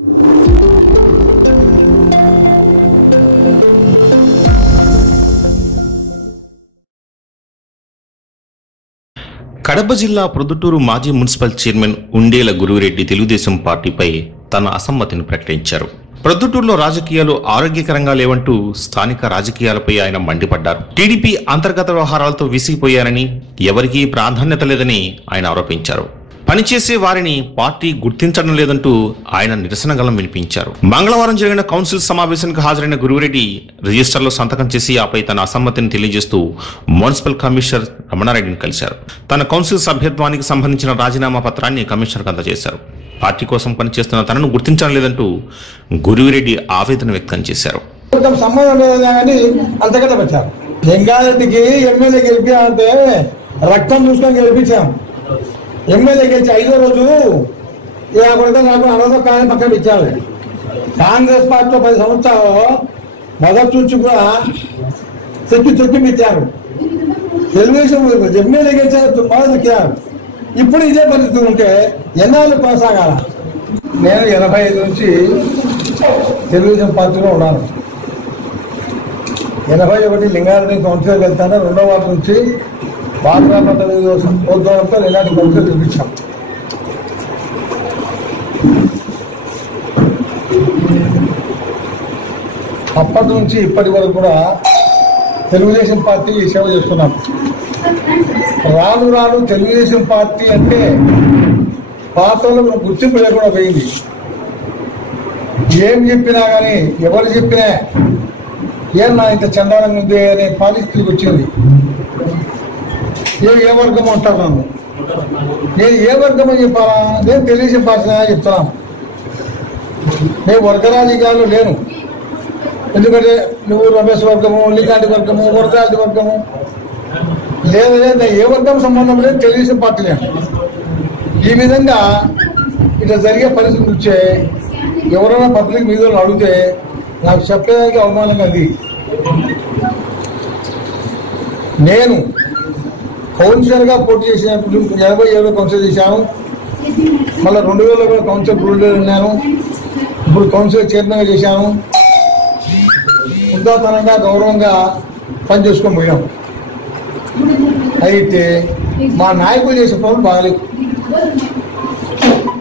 కడప జిల్లా ప్రొద్దుటూరు మాజీ municipal chairman Undela Guruvireddy Telugu Desam పార్టీపై తన అసమ్మతిని ప్రకటించారు. ప్రొద్దుటూరులో రాజకీయాలు ఆరోగ్యకరంగా లేవంటూ స్థానిక రాజకీయాలపై ఆయన మండిపడ్డారు. టీడీపీ అంతర్గత వ్యవహారాలతో విసిగిపోయారని ఎవరికీ ప్రాధాన్యత లేదని ఆయన ఆరోపించారు. పనిచేసే వారిని పార్టీ గుర్తించడం లేదంటూ ఆయన నిరసన గలం వినిపించారు. మంగళవారం జరిగిన కౌన్సిల్ సమావేశానికి హాజరైన గురువురెడ్డి రిజిస్టర్లో సంతకం చేసి ఆపై తన అసమ్మతిని తెలియజేస్తూ మున్సిపల్ కమిషనర్ రమణారెడ్డిని కలిశారు. తన కౌన్సిల్ సభ్యత్వానికి సంబంధించిన రాజీనామా పత్రాన్ని కమిషనర్కు అందజేశారు. పార్టీ కోసం పనిచేస్తున్న తనను గుర్తించడం లేదంటూ గురువిరెడ్డి ఆవేదన వ్యక్తం చేశారు. సంబంధం లేదన్నా కానీ లింగారెడ్డికి ఎమ్మెల్యే గెలిపామంటే రక్తం చూసుకొని గెలిపించాం. ఎమ్మెల్యే గెలిచి ఐదో రోజు ఇలా నాకు అనదో కానీ పక్కన ఇచ్చారు కాంగ్రెస్ పార్టీలో పది సంవత్సరాలు మొదటి నుంచి కూడా చెక్కి చెక్కి ఇచ్చారు తెలుగుదేశం ఎమ్మెల్యే గెలిచారు మొదలు ఇప్పుడు ఇదే పరిస్థితి ఉంటే ఎన్నాళ్ళు కొనసాగాల? నేను ఎనభై ఐదు నుంచి తెలుగుదేశం పార్టీలో ఉన్నాను. ఎనభై ఒకటి లింగారెడ్డి కౌన్సిల్ వెళ్తాను. రెండో వాటి నుంచి బాలరామ తెలుగుదేశం ఉద్యోగంతో ఇలాంటి కౌన్సిలర్ చూపించాం అప్పటి నుంచి ఇప్పటి వరకు కూడా తెలుగుదేశం పార్టీ సేవ చేస్తున్నాం రాను రాను తెలుగుదేశం పార్టీ అంటే పాత్రలో గుర్తింపు లేకుండా పోయింది. ఏం చెప్పినా కానీ ఎవరు చెప్పినా ఏం నా ఇంత చందానంగా ఉంది అనే పరిస్థితికి వచ్చింది. ఏ ఏ వర్గం అంటారు నన్ను? నేను ఏ వర్గం అని చెప్పాలా నేను తెలియజెప్పాల్సిన పార్టీ చెప్తున్నాను నేను వర్గరాజకీయాలు లేను. ఎందుకంటే నువ్వు రమేష్ వర్గము లింగాటి వర్గము వరదాటి వర్గము. లేదు లేదు నేను ఏ వర్గం సంబంధం లేదు తెలుగుదేశం పార్టీ నేను. ఈ విధంగా ఇట్లా జరిగే పరిస్థితి వచ్చే ఎవరైనా పబ్లిక్ మీద అడిగితే నాకు చెప్పేదానికి అవమానంగా అది నేను కౌన్సిలర్గా పోటీ చేసినప్పుడు యాభై యాభై కౌన్సిలర్ చేశాను. మళ్ళీ రెండు వేల కూడా కౌన్సిలర్ రూల్డర్ ఉన్నాను. ఇప్పుడు కౌన్సిలర్ చైర్మన్గా చేశాను. ఉదాతనంగా గౌరవంగా పనిచేసుకొని పోయాం అయితే మా నాయకులు చేసే పనులు బాగాలేవు.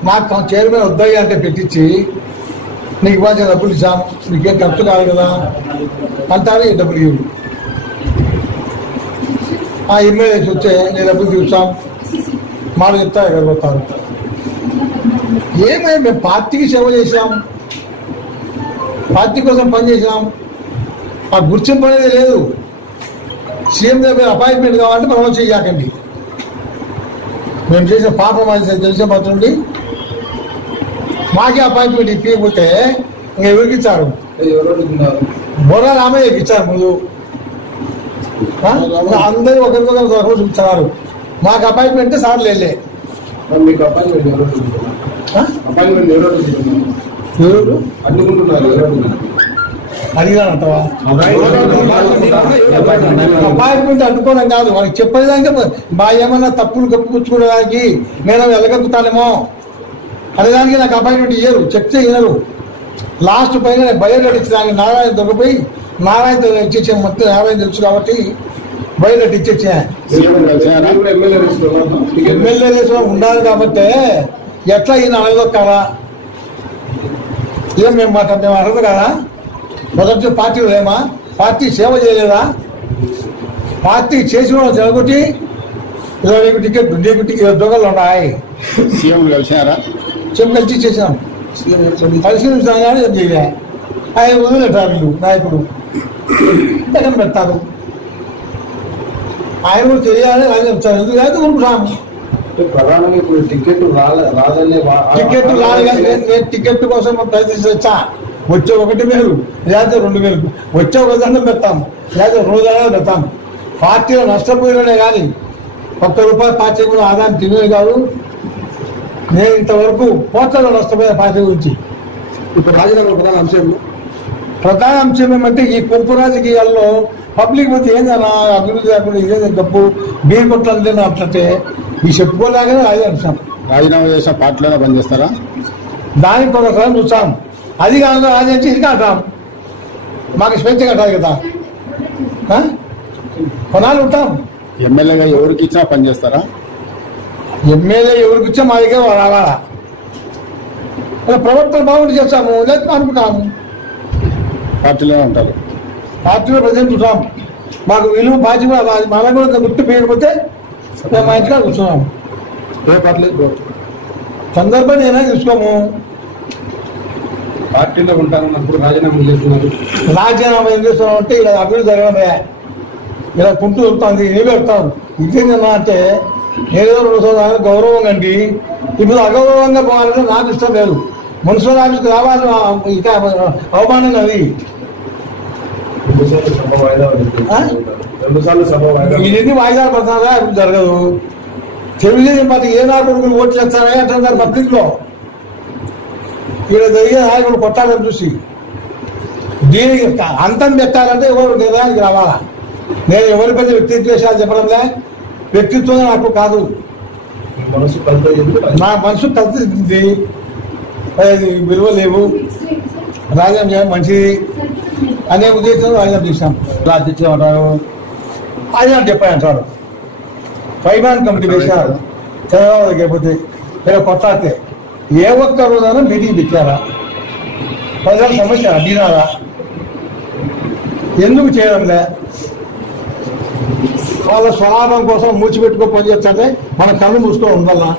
మాకు చైర్మన్ వద్దయ్యా అంటే పెట్టించి నీకు బాగా డబ్బులు ఇచ్చాము నీకేం ఖర్చు కాదు కదా? అంటారు ఈ డబ్బులు ఇవ్వు ఆ ఎమ్మెల్యే చూస్తే నేను డబ్బులు చూసాం? మాట చెప్తా ఎగరబోతారు ఏమై మేము పార్టీకి సేవ చేశాం. పార్టీ కోసం పనిచేసాం ఆ గుర్తింపు అనేది లేదు. సీఎం దగ్గర అపాయింట్మెంట్ కావాలంటే మనం చెయ్యాకండి మేము చేసిన పాపం అది తెలిసే పత్రుండి మాకే అపాయింట్మెంట్ ఇప్పకపోతే ఇంకా ఎవరికి ఇచ్చారు? బొర్రా రామయ్యకి ఇచ్చారు ముందు. అందరూ ఒకరికొకరు ఒకరు చూస్తున్నారు మాకు అపాయింట్మెంట్ సార్ లేలే మీకు అపాయింట్మెంట్ ఎవరు ఆ? అపాయింట్మెంట్ ఎవరు ఎవరు? అడ్డుకుంటున్నారు ఎవరు అడిగానంటవా అపాయింట్మెంట్ అడ్డుకోవడం కాదు. వాళ్ళకి చెప్పేదానికి మా ఏమన్నా తప్పులు కప్పుపుచ్చుకోవడానికి నేను వెళ్ళగలుగుతానేమో అనేదానికి నాకు అపాయింట్మెంట్ ఇయ్యరు. చెప్తే వినరు. లాస్ట్ పైన బయోడేట్ ఇచ్చడానికి నారాయణ దొరికిపోయి నారాయణ ఇచ్చేసాను మొత్తం నారాయణ తెలుసు కాబట్టి బయోడేట్ ఇచ్చేసా. ఎమ్మెల్యే ఎమ్మెల్యే దేశంలో ఉండాలి కాబట్టి ఎట్లా ఈయన అడగదు కదా ఏం మేము మాట మేము అడగదు కదా? మొదటి పార్టీ లేమా? పార్టీ సేవ చేయలేదా? పార్టీ చేసిన వాళ్ళు జరగొట్టి ఇరవై నీకు టికెట్ నీకు టికెట్ దొంగలు ఉన్నాయి. సీఎం కలిసినారా చెప్పు కలిసి చేసాం పరిశీలించాం కానీ ఆయన వదిలేటారు నాయకుడు ఎక్కడ పెడతారు. ఆయన కూడా తెలియాలి ఆయన చెప్తారు. ఎందుకు అయితే ఊరుకున్నాము ప్రధానంగా ఇప్పుడు టికెట్ రాలే రాదనే టికెట్ రాదు నేను టికెట్ కోసం ప్రయత్నించి వచ్చా వచ్చే ఒకటి వేలు లేకపోతే రెండు వేలు వచ్చే ఒక దండం పెడతాం లేకపోతే రోజు అయినా పెడతాం పార్టీలో నష్టపోయిననే కానీ ఒక్క రూపాయి పార్టీ కూడా ఆదాయం తినేది కాదు. నేను ఇంతవరకు కోట్లలో నష్టపోయిన పార్టీ గురించి. ఇప్పుడు రాజీనామా ప్రధాన అంశం ప్రధాన అంశం ఏమంటే ఈ కుంపు రాజకీయాల్లో పబ్లిక్ మధ్య ఏందన్నా అభివృద్ధి లేకుండా ఇదేదో గప్పు బీర్ కొట్టాలి అట్లంటే ఈ చెప్పుకోలేకనే అదే అంశం రాజీనామా చేసిన పార్టీలోనే పనిచేస్తారా? దానికి కొంతకాలం చూస్తాం. అది కాదు ఇది కట్టాం మాకు స్వేచ్ఛ కట్టాలి కదా? కొనాలి ఉంటాం. ఎమ్మెల్యేగా ఎవరికి ఇచ్చినా పనిచేస్తారా? ఎమ్మెల్యే ఎవరికి ఇచ్చా మా దగ్గర రావాలా? ప్రభుత్వం బాగుండి చేస్తాము. లేకపోతే అనుకుంటాము. పార్టీలోనే ఉంటారు. పార్టీలో ప్రజెంట్ చూసాం మాకు విలువ బాధ్యత కూడా మన కూడా గుర్తు పేయకపోతే మేము మా ఇంటికాడ కూర్చున్నాం. ఏ పార్టీలో సందర్భం నేనే తీసుకోము. పార్టీలో ఉంటానన్నప్పుడు రాజీనామా చేస్తున్నారు? రాజ్యాంగం ఏం చేస్తున్నాం అంటే ఇలా అభివృద్ధి జరగమే ఇలా కుంటూ వెళ్తాంది ఏమి పెడతాం ఇంకేంటన్నా అంటే ఏదో రెండు గౌరవం అండి. ఇప్పుడు అగౌరవంగా పోవాలంటే నాకు ఇష్టం లేదు. మున్సిపల్ ఆఫీస్కి రావాలి ఇంకా అవమానంగా అది ఇది వాయిదాలు పడుతున్నారా జరగదు. తెలుగుదేశం పార్టీ ఏ నాయకుడు ఓట్లు చేస్తారా అంటున్నారు పబ్లిక్లో ఇక్కడ జరిగే నాయకుడు కొట్టాలని చూసి. దీనికి అంతం పెట్టాలంటే ఎవరు నిర్ణయానికి రావాలా? నేను ఎవరి పెద్ద వ్యక్తిత్వ విషయాలు చెప్పడంలే. వ్యక్తిత్వం నాకు కాదు. మీ మనసు కలిపేది నా మనసు కలిసి అది విలువ లేవు. రాజ్యం చేయడం మంచిది. అనే ఉద్దేశంలో ఆయన చేశాం ఇలా తెచ్చామంటారు ఆయన చెప్పాయి అంటారు ఫైనాన్స్ కమిటీ వేశారు చంద్రబాబు లేకపోతే పోతే కొత్త ఏ ఒక్క రోజైనా మీటింగ్ పెట్టారా? ప్రజల సమస్య అడిగినారా? ఎందుకు చేయడంలే? వాళ్ళ స్వలాభం కోసం మూచిపెట్టుకో పని చేస్తుంటే మన కళ్ళు మూసుకో ఉండాలా